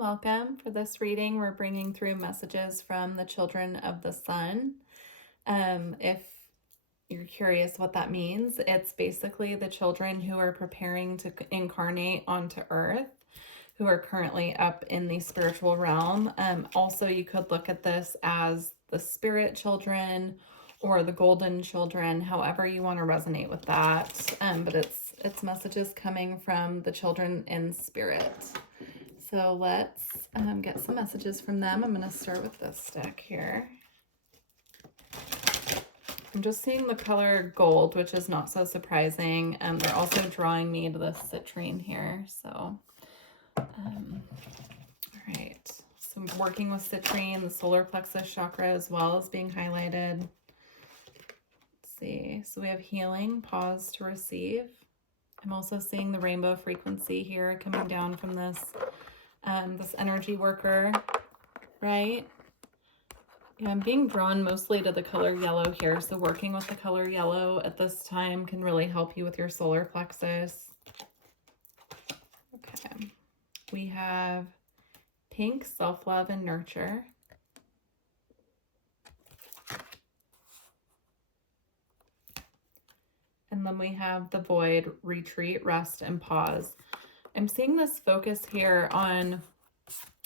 welcome. For this reading, we're bringing through messages from the children of the sun. If you're curious what that means, it's basically the children who are preparing to incarnate onto Earth, who are currently up in the spiritual realm. Also, you could look at this as the spirit children or the golden children, however you want to resonate with that. But it's messages coming from the children in spirit. So let's get some messages from them. I'm going to start with this deck here. I'm just seeing the color gold, which is not so surprising. They're also drawing me to the citrine here. So, all right. So I'm working with citrine, the solar plexus chakra as well as being highlighted. Let's see. So we have healing, pause to receive. I'm also seeing the rainbow frequency here coming down from this energy worker, right? Yeah, I'm being drawn mostly to the color yellow here. So working with the color yellow at this time can really help you with your solar plexus. Okay. We have pink, self-love and nurture. And then we have the void, retreat, rest, and pause. I'm seeing this focus here on,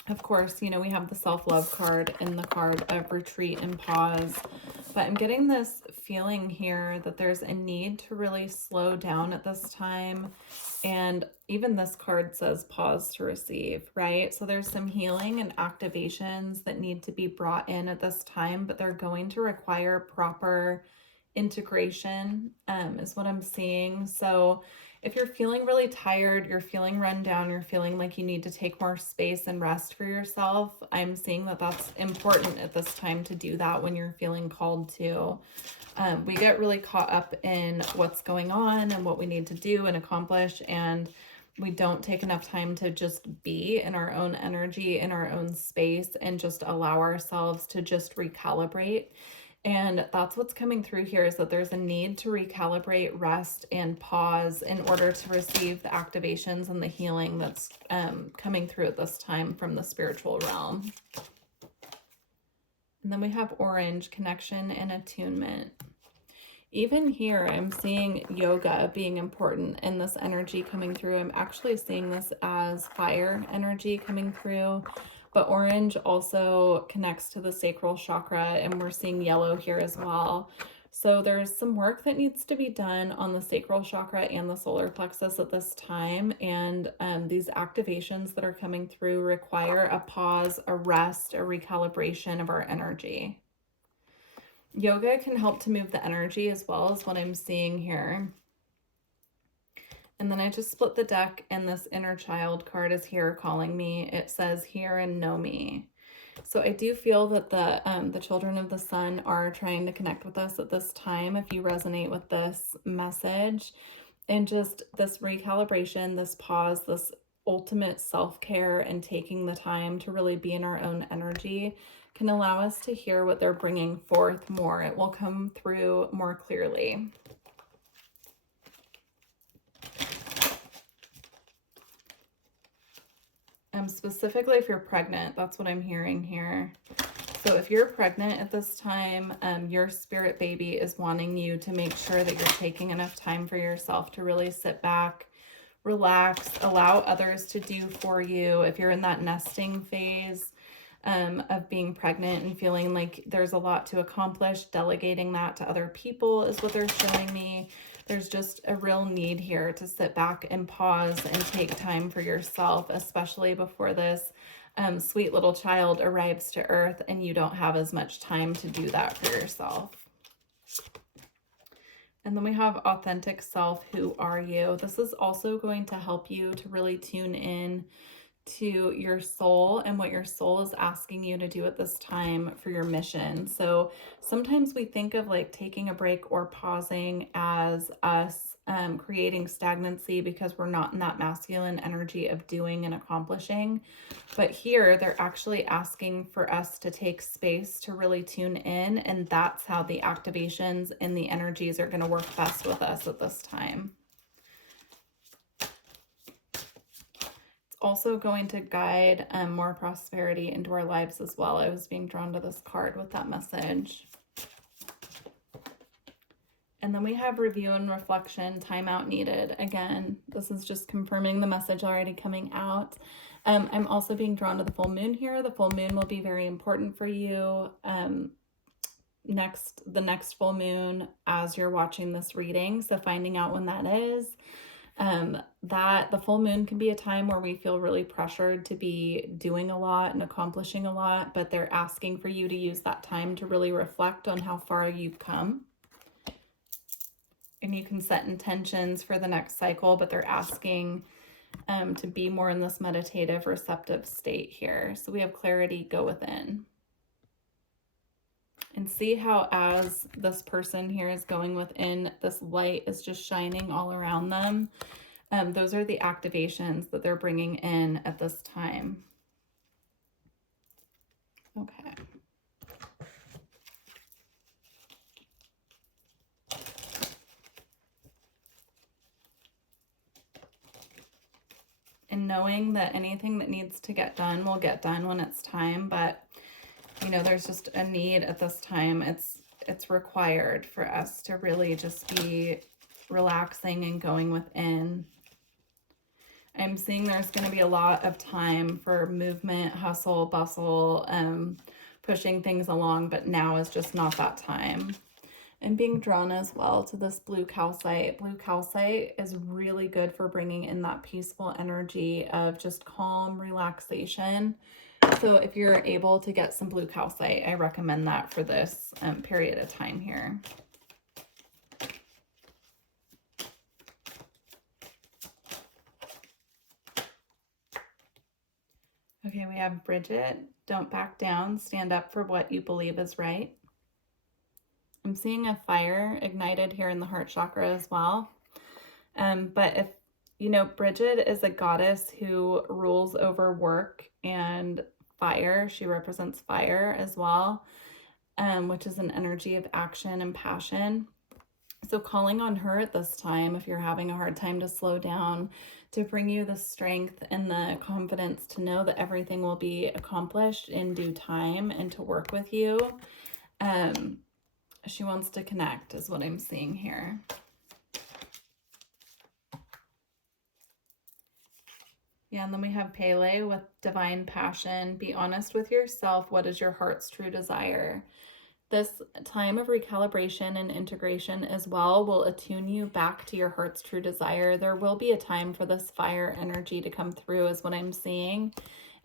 of course, you know, we have the self-love card and the card of retreat and pause, but I'm getting this feeling here that there's a need to really slow down at this time. And even this card says pause to receive, right? So there's some healing and activations that need to be brought in at this time, but they're going to require proper integration, is what I'm seeing. So if you're feeling really tired, you're feeling run down, you're feeling like you need to take more space and rest for yourself, I'm seeing that that's important at this time to do that when you're feeling called to. We get really caught up in what's going on and what we need to do and accomplish, and we don't take enough time to just be in our own energy, in our own space, and just allow ourselves to just recalibrate. And that's what's coming through here, is that there's a need to recalibrate, rest, and pause in order to receive the activations and the healing that's coming through at this time from the spiritual realm. And then we have orange, connection and attunement. Even here, I'm seeing yoga being important in this energy coming through. I'm actually seeing this as fire energy coming through. But orange also connects to the sacral chakra, and we're seeing yellow here as well. So there's some work that needs to be done on the sacral chakra and the solar plexus at this time. And these activations that are coming through require a pause, a rest, a recalibration of our energy. Yoga can help to move the energy as well, as what I'm seeing here. And then I just split the deck, and this inner child card is here calling me. It says, hear and know me. So I do feel that the children of the sun are trying to connect with us at this time, if you resonate with this message. And just this recalibration, this pause, this ultimate self-care, and taking the time to really be in our own energy can allow us to hear what they're bringing forth more. It will come through more clearly. Specifically if you're pregnant, that's what I'm hearing here. So if you're pregnant at this time, your spirit baby is wanting you to make sure that you're taking enough time for yourself to really sit back, relax, allow others to do for you. If you're in that nesting phase of being pregnant and feeling like there's a lot to accomplish, delegating that to other people is what they're showing me. There's just a real need here to sit back and pause and take time for yourself, especially before this sweet little child arrives to Earth and you don't have as much time to do that for yourself. And then we have authentic self, who are you? This is also going to help you to really tune in to your soul and what your soul is asking you to do at this time for your mission. So sometimes we think of like taking a break or pausing as us creating stagnancy because we're not in that masculine energy of doing and accomplishing. But here they're actually asking for us to take space to really tune in, and that's how the activations and the energies are going to work best with us at this time. also going to guide more prosperity into our lives as well. I was being drawn to this card with that message. And then we have review and reflection, timeout needed. Again, this is just confirming the message already coming out. I'm also being drawn to the full moon here. The full moon will be very important for you. The next full moon as you're watching this reading. So finding out when that is. That the full moon can be a time where we feel really pressured to be doing a lot and accomplishing a lot, but they're asking for you to use that time to really reflect on how far you've come. And you can set intentions for the next cycle, but they're asking to be more in this meditative, receptive state here. So we have clarity, go within. And see how as this person here is going within, this light is just shining all around them. Those are the activations that they're bringing in at this time. Okay. And knowing that anything that needs to get done will get done when it's time, but you know, there's just a need at this time. It's required for us to really just be relaxing and going within. I'm seeing there's going to be a lot of time for movement, hustle, bustle, pushing things along, but now is just not that time. And being drawn as well to this blue calcite. Blue calcite is really good for bringing in that peaceful energy of just calm relaxation. So if you're able to get some blue calcite, I recommend that for this period of time here. Okay, we have Bridget. Don't back down. Stand up for what you believe is right. I'm seeing a fire ignited here in the heart chakra as well. But if, you know, Bridget is a goddess who rules over work and fire. She represents fire as well, which is an energy of action and passion. So calling on her at this time, if you're having a hard time to slow down, to bring you the strength and the confidence to know that everything will be accomplished in due time and to work with you. She wants to connect is what I'm seeing here. Yeah, and then we have Pele with divine passion. Be honest with yourself. What is your heart's true desire? This time of recalibration and integration as well will attune you back to your heart's true desire. There will be a time for this fire energy to come through is what I'm seeing.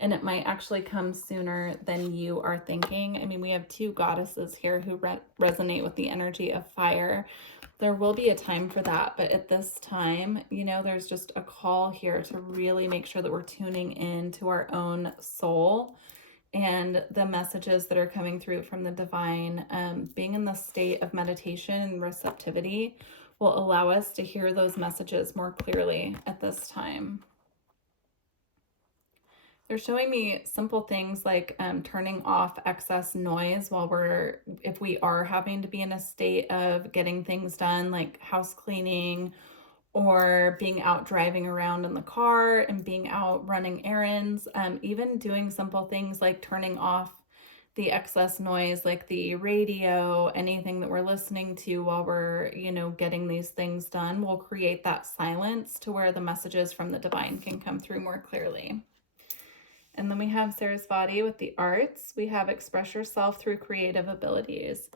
And it might actually come sooner than you are thinking. I mean, we have two goddesses here who resonate with the energy of fire. There will be a time for that, but at this time, you know, there's just a call here to really make sure that we're tuning in to our own soul and the messages that are coming through from the divine. Being in the state of meditation and receptivity will allow us to hear those messages more clearly at this time. They're showing me simple things like turning off excess noise if we are having to be in a state of getting things done, like house cleaning or being out driving around in the car and being out running errands, even doing simple things like turning off the excess noise, like the radio, anything that we're listening to while we're, you know, getting these things done will create that silence to where the messages from the divine can come through more clearly. And then we have Sarasvati with the arts. We have express yourself through creative abilities.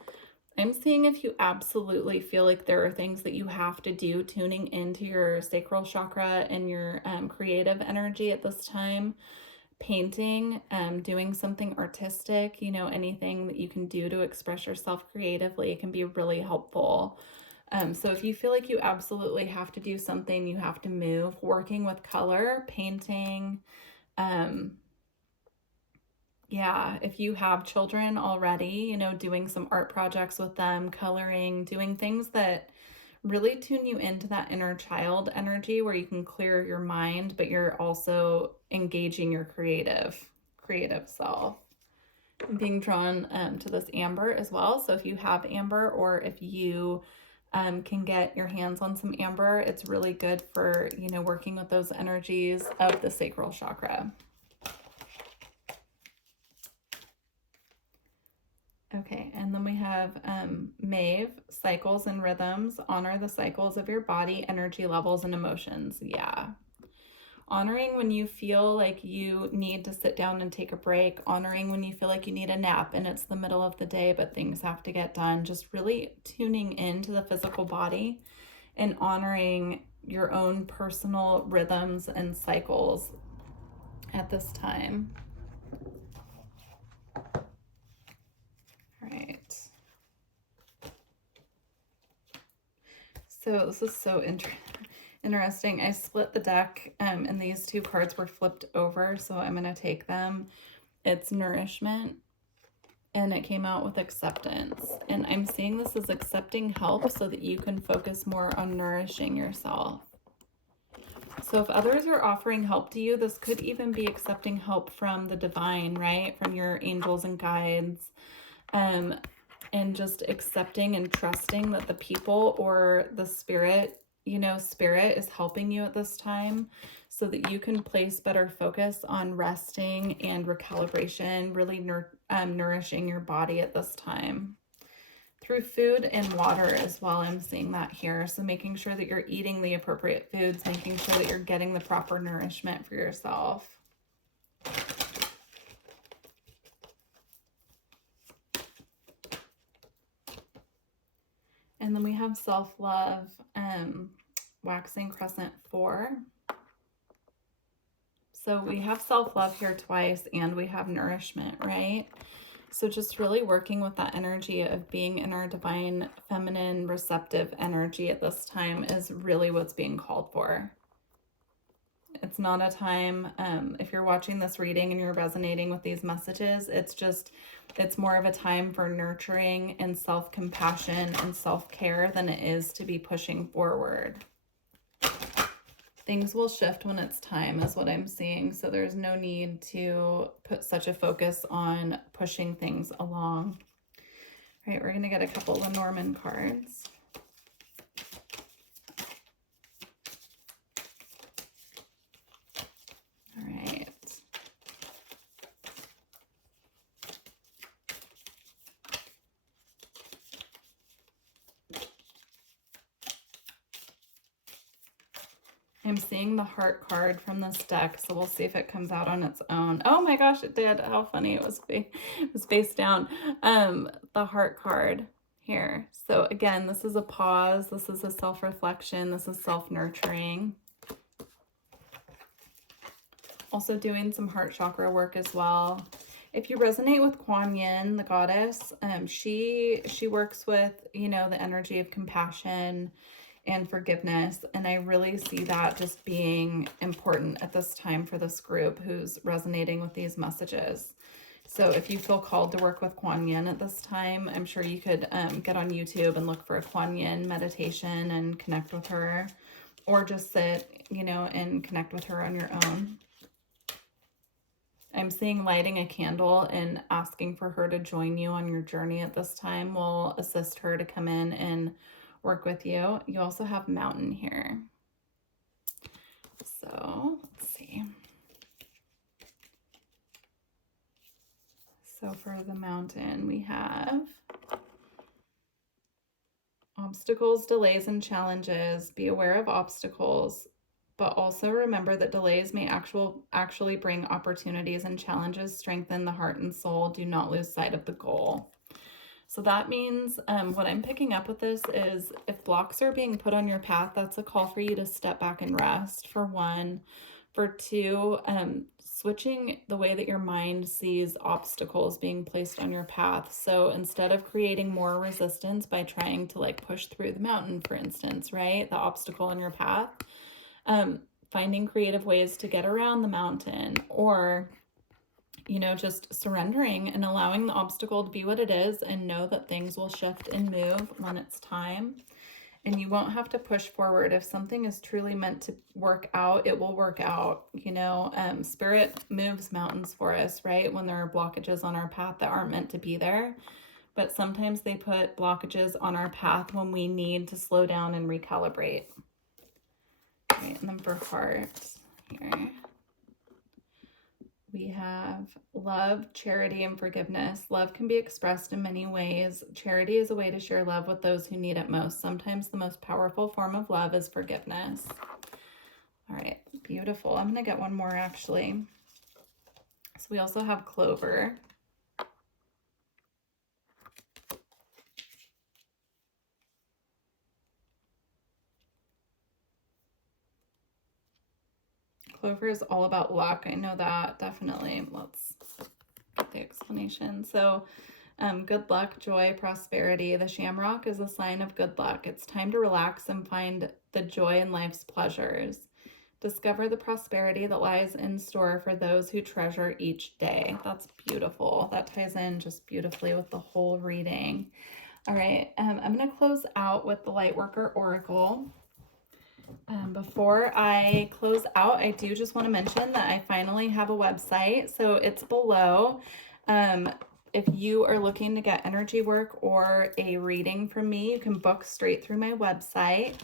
I'm seeing if you absolutely feel like there are things that you have to do, tuning into your sacral chakra and your creative energy at this time. Painting, doing something artistic, you know, anything that you can do to express yourself creatively can be really helpful. So if you feel like you absolutely have to do something, you have to move, working with color, painting, yeah, if you have children already, you know, doing some art projects with them, coloring, doing things that really tune you into that inner child energy where you can clear your mind, but you're also engaging your creative self. I'm being drawn to this amber as well. So if you have amber or if you can get your hands on some amber. It's really good for, you know, working with those energies of the sacral chakra. Okay, and then we have Maeve, cycles and rhythms. Honor the cycles of your body, energy levels, and emotions. Yeah. Honoring when you feel like you need to sit down and take a break. Honoring when you feel like you need a nap and it's the middle of the day, but things have to get done. Just really tuning into the physical body and honoring your own personal rhythms and cycles at this time. All right. So this is so interesting. I split the deck and these two cards were flipped over, so I'm going to take them. It's nourishment, and it came out with acceptance. And I'm seeing this as accepting help so that you can focus more on nourishing yourself. So if others are offering help to you, this could even be accepting help from the divine, right? From your angels and guides. And just accepting and trusting that the people or the spirit, you know, spirit is helping you at this time so that you can place better focus on resting and recalibration, really nourishing your body at this time. Through food and water as well, I'm seeing that here. So making sure that you're eating the appropriate foods, making sure that you're getting the proper nourishment for yourself. And then we have self-love, waxing crescent 4. So we have self-love here twice, and we have nourishment, right? So just really working with that energy of being in our divine, feminine, receptive energy at this time is really what's being called for. It's not a time, if you're watching this reading and you're resonating with these messages, it's more of a time for nurturing and self-compassion and self-care than it is to be pushing forward. Things will shift when it's time is what I'm seeing. So there's no need to put such a focus on pushing things along. All right, we're going to get a couple of Lenormand cards. All right. I'm seeing the heart card from this deck, so we'll see if it comes out on its own. Oh my gosh, it did. How funny. It was face down. The heart card here. So again, this is a pause. This is a self-reflection. This is self-nurturing. Also doing some heart chakra work as well. If you resonate with Kuan Yin, the goddess, she works with, you know, the energy of compassion and forgiveness, and I really see that just being important at this time for this group who's resonating with these messages. So if you feel called to work with Kuan Yin at this time, I'm sure you could get on YouTube and look for a Kuan Yin meditation and connect with her, or just sit, you know, and connect with her on your own. I'm seeing lighting a candle and asking for her to join you on your journey at this time will assist her to come in and work with you. You also have mountain here. So let's see. So for the mountain, we have obstacles, delays, and challenges. Be aware of obstacles, but also remember that delays may actually bring opportunities, and challenges strengthen the heart and soul. Do not lose sight of the goal. So that means what I'm picking up with this is if blocks are being put on your path, that's a call for you to step back and rest, for one. For two, switching the way that your mind sees obstacles being placed on your path. So instead of creating more resistance by trying to like push through the mountain, for instance, right? The obstacle on your path, finding creative ways to get around the mountain, or you know, just surrendering and allowing the obstacle to be what it is and know that things will shift and move when it's time. And you won't have to push forward. If something is truly meant to work out, it will work out. You know, spirit moves mountains for us, right? When there are blockages on our path that aren't meant to be there. but sometimes they put blockages on our path when we need to slow down and recalibrate. All right, and then for hearts here, we have love, charity, and forgiveness. Love can be expressed in many ways. Charity is a way to share love with those who need it most. Sometimes the most powerful form of love is forgiveness. All right, beautiful. I'm going to get one more actually. So we also have clover. Clover is all about luck. I know that, definitely. Let's get the explanation. So good luck, joy, prosperity. The shamrock is a sign of good luck. It's time to relax and find the joy in life's pleasures. Discover the prosperity that lies in store for those who treasure each day. That's beautiful. That ties in just beautifully with the whole reading. All right, I'm going to close out with the Lightworker Oracle. Before I close out, I do just want to mention that I finally have a website, so it's below. If you are looking to get energy work or a reading from me, you can book straight through my website.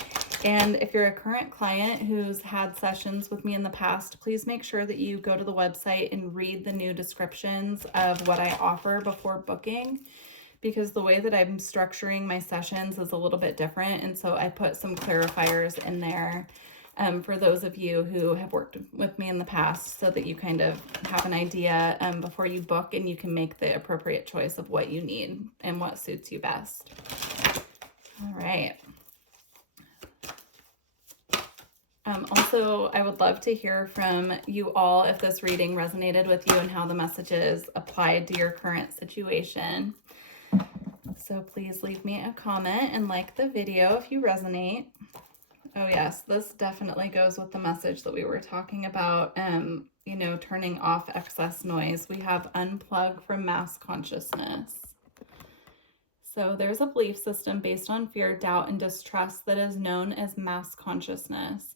And if you're a current client who's had sessions with me in the past, please make sure that you go to the website and read the new descriptions of what I offer before booking, because the way that I'm structuring my sessions is a little bit different. And so I put some clarifiers in there for those of you who have worked with me in the past, so that you kind of have an idea before you book, and you can make the appropriate choice of what you need and what suits you best. All right. Also, I would love to hear from you all if this reading resonated with you and how the messages applied to your current situation. So please leave me a comment and like the video if you resonate. Oh yes, this definitely goes with the message that we were talking about, you know, turning off excess noise. We have unplug from mass consciousness. So there's a belief system based on fear, doubt, and distrust that is known as mass consciousness.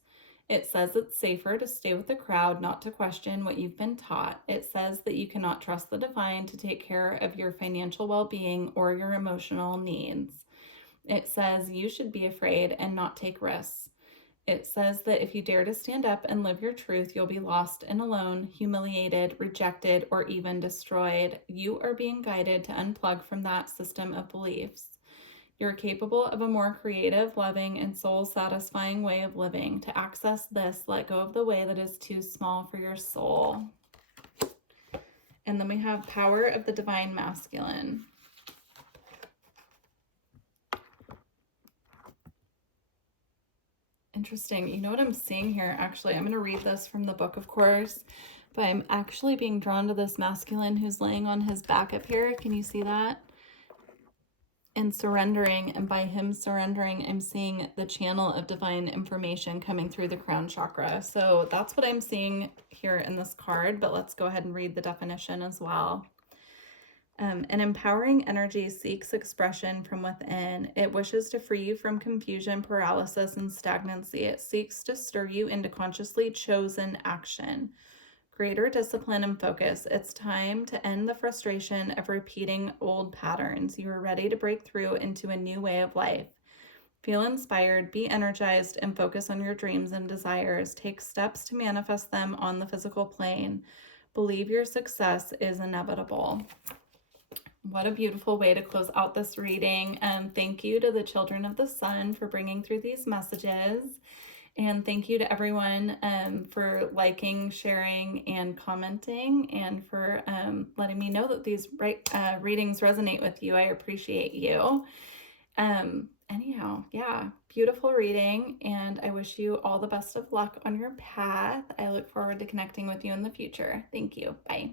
It says it's safer to stay with the crowd, not to question what you've been taught. It says that you cannot trust the divine to take care of your financial well-being or your emotional needs. It says you should be afraid and not take risks. It says that if you dare to stand up and live your truth, you'll be lost and alone, humiliated, rejected, or even destroyed. You are being guided to unplug from that system of beliefs. You're capable of a more creative, loving, and soul-satisfying way of living. To access this, let go of the way that is too small for your soul. And then we have power of the divine masculine. Interesting. You know what I'm seeing here? Actually, I'm going to read this from the book, of course, but I'm actually being drawn to this masculine who's laying on his back up here. Can you see that? And surrendering, and by him surrendering, I'm seeing the channel of divine information coming through the crown chakra. So that's what I'm seeing here in this card, but let's go ahead and read the definition as well. An empowering energy seeks expression from within. It wishes to free you from confusion, paralysis, and stagnancy. It seeks to stir you into consciously chosen action. Greater discipline and focus. It's time to end the frustration of repeating old patterns. You are ready to break through into a new way of life. Feel inspired, be energized, and focus on your dreams and desires. Take steps to manifest them on the physical plane. Believe your success is inevitable. What a beautiful way to close out this reading. Thank you to the children of the sun for bringing through these messages. And thank you to everyone for liking, sharing, and commenting, and for letting me know that these readings resonate with you. I appreciate you. Anyhow, yeah, beautiful reading, and I wish you all the best of luck on your path. I look forward to connecting with you in the future. Thank you. Bye.